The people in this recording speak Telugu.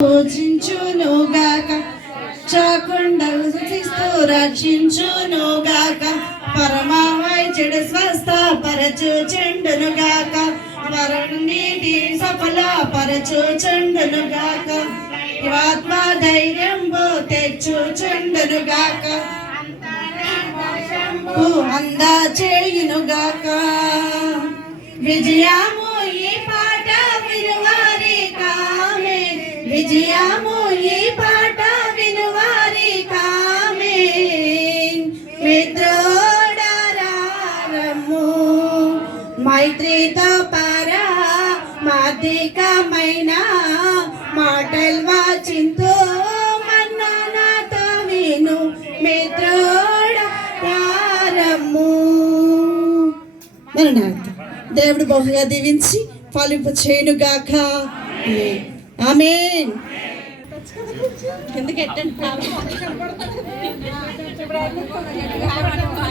పూజించునుగాక చాకుండలు రక్షించునుగాక పరమావైద్యుడు స్వస్థపరచుచుండునుగాక వరుణీతి సఫల పరచుచుండునుగాక ఆత్మ ధైర్యంబు తెచ్చుచుండునుగాక అందా చేయునుగాక విజయము ఈ పాట వినువారి కామే విజయము ఈ పాట వినువారి కామే మిత్రుడారము మైత్రితో పరా మాదికమైన మాటలు వాచింతో మన్నానాతో విను మిత్రుడారము. దేవుడు బహుగా దీవించి ఫలింపు చేయనుగాక. ఆమేన్. ఎందుకు